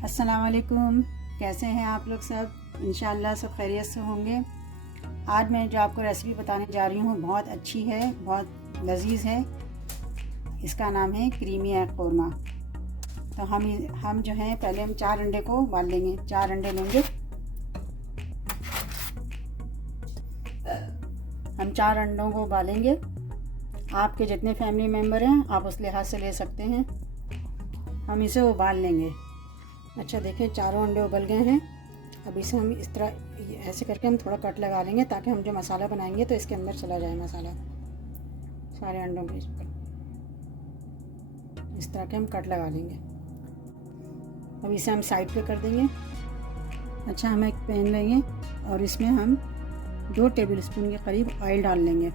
अस्सलाम वालेकुम। कैसे हैं आप लोग सब? इंशाअल्लाह सब खैरियत से होंगे। आज मैं जो आपको रेसिपी बताने जा रही हूँ बहुत अच्छी है, बहुत लजीज है। इसका नाम है क्रीमी एग कौरमा। तो हम जो है पहले हम 4 अंडे को उबाल लेंगे। 4 अंडे लेंगे हम। 4 अंडों को उबालेंगे। आपके जितने फैमिली मेम्बर हैं आप उस लिहाज से ले सकते हैं। हम इसे उबाल लेंगे। अच्छा देखिए, चारों अंडे उबल गए हैं। अब इसे हम इस तरह ऐसे करके हम थोड़ा कट लगा लेंगे ताकि हम जो मसाला बनाएंगे तो इसके अंदर चला जाए मसाला सारे अंडों के ऊपर। इस तरह के हम कट लगा लेंगे। अब इसे हम साइड पे कर देंगे। अच्छा, हम एक पैन लेंगे और इसमें हम 2 टेबलस्पून के करीब ऑयल डाल लेंगे।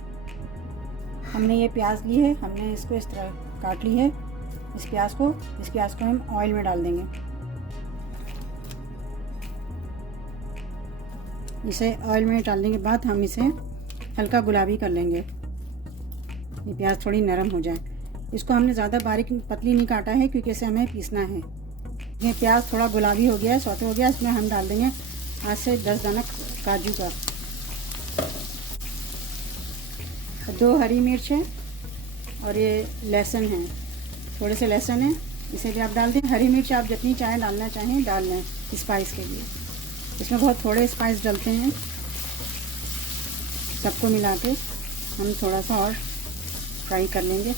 हमने ये प्याज ली है, हमने इसको इस तरह काट ली है। इस प्याज को हम ऑयल में डाल देंगे। इसे ऑयल में डालने के बाद हम इसे हल्का गुलाबी कर लेंगे। ये प्याज थोड़ी नरम हो जाए। इसको हमने ज़्यादा बारीक पतली नहीं काटा है क्योंकि इसे हमें पीसना है। ये प्याज थोड़ा गुलाबी हो गया है, सौते हो गया। इसमें हम डाल देंगे 8 से 10 दाना काजू का। 2 हरी मिर्च है और ये लहसुन है, थोड़े से लहसुन है, इसे भी आप डाल दें। हरी मिर्च आप जितनी चाहें डालना चाहें डाल लें स्पाइस के लिए। इसमें बहुत थोड़े स्पाइस डलते हैं। सबको मिला के हम थोड़ा सा और फ्राई कर लेंगे।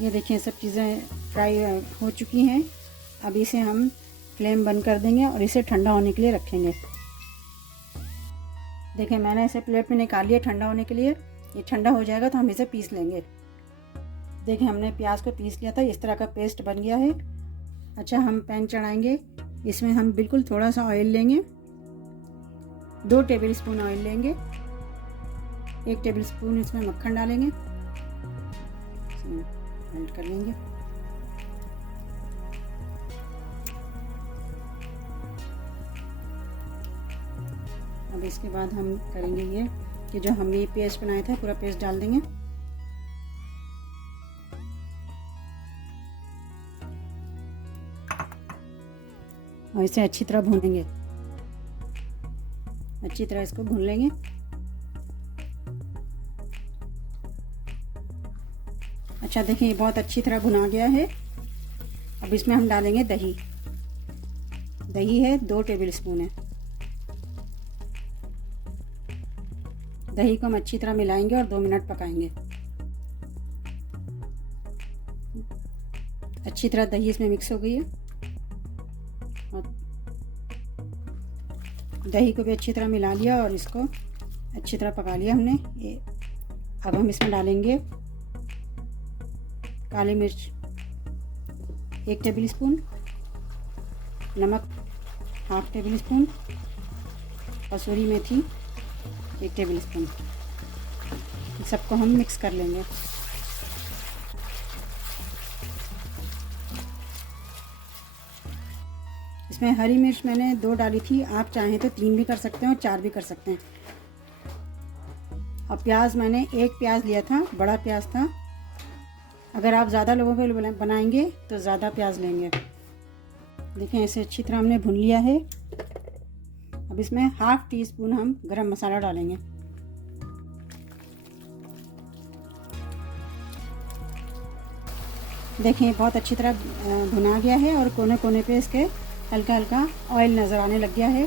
ये देखिए, सब चीज़ें फ्राई हो चुकी हैं। अब इसे हम फ्लेम बंद कर देंगे और इसे ठंडा होने के लिए रखेंगे। देखिए, मैंने इसे प्लेट में निकाल लिया ठंडा होने के लिए। ये ठंडा हो जाएगा तो हम इसे पीस लेंगे। देखिए, हमने प्याज को पीस लिया था, इस तरह का पेस्ट बन गया है। अच्छा, हम पैन चढ़ाएंगे। इसमें हम बिल्कुल थोड़ा सा ऑयल लेंगे। 2 टेबलस्पून ऑयल लेंगे। 1 टेबलस्पून इसमें मक्खन डालेंगे। मेल्ट कर लेंगे। अब इसके बाद हम करेंगे ये कि जो हमने पेस्ट बनाया था पूरा पेस्ट डाल देंगे। और इसे अच्छी तरह भूनेंगे। अच्छी तरह इसको भून लेंगे। अच्छा देखिए, बहुत अच्छी तरह भुना गया है। अब इसमें हम डालेंगे दही। दही है 2 टेबलस्पून है। दही को हम अच्छी तरह मिलाएंगे और 2 मिनट पकाएंगे। अच्छी तरह दही इसमें मिक्स हो गई है। दही को भी अच्छी तरह मिला लिया और इसको अच्छी तरह पका लिया हमने। ये अब हम इसमें डालेंगे काली मिर्च 1 टेबलस्पून, नमक 1/2 टेबलस्पून, कसूरी मेथी 1 टेबलस्पून। सबको हम मिक्स कर लेंगे। इसमें हरी मिर्च मैंने 2 डाली थी, आप चाहें तो 3 भी कर सकते हैं और 4 भी कर सकते हैं। और प्याज मैंने 1 प्याज लिया था, बड़ा प्याज था। अगर आप ज़्यादा लोगों के लिए बनाएंगे तो ज़्यादा प्याज लेंगे। देखें, इसे अच्छी तरह हमने भून लिया है। अब इसमें 1/2 टीस्पून हम गरम मसाला डालेंगे। देखें, बहुत अच्छी तरह भुना गया है और कोने कोने पे इसके हल्का हल्का ऑयल नज़र आने लग गया है।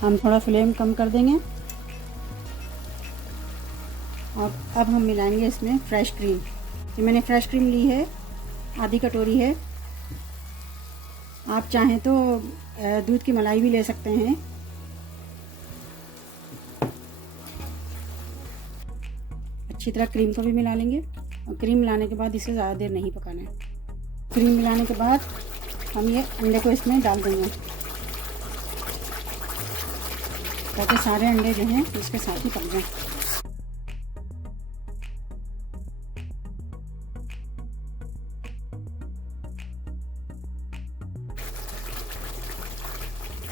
हम थोड़ा फ्लेम कम कर देंगे और अब हम मिलाएंगे इसमें फ्रेश क्रीम। ये मैंने फ्रेश क्रीम ली है, आधी कटोरी है। आप चाहें तो दूध की मलाई भी ले सकते हैं। अच्छी तरह क्रीम को भी मिला लेंगे और क्रीम मिलाने के बाद इसे ज़्यादा देर नहीं पकाना है। क्रीम मिलाने के बाद हम ये अंडे को इसमें डाल देंगे ताकि सारे अंडे जो हैं इसके साथ ही पक जाएं।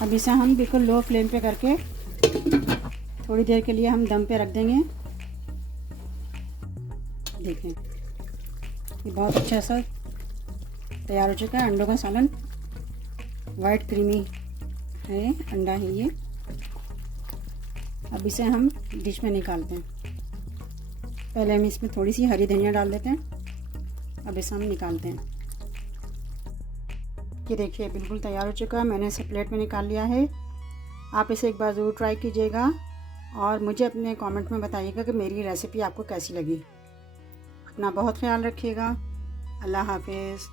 अब इसे हम बिल्कुल लो फ्लेम पे करके थोड़ी देर के लिए हम दम पे रख देंगे। देखें, ये बहुत अच्छा सा तैयार हो चुका है। अंडों का सालन वाइट क्रीमी है, अंडा है ये। अब इसे हम डिश में निकालते हैं। पहले हम इसमें थोड़ी सी हरी धनिया डाल देते हैं। अब इसे हम निकालते हैं। ये देखिए बिल्कुल तैयार हो चुका है। मैंने इसे प्लेट में निकाल लिया है। आप इसे एक बार ज़रूर ट्राई कीजिएगा और मुझे अपने कमेंट में बताइएगा कि मेरी रेसिपी आपको कैसी लगी। अपना बहुत ख्याल रखिएगा। अल्लाह हाफिज़।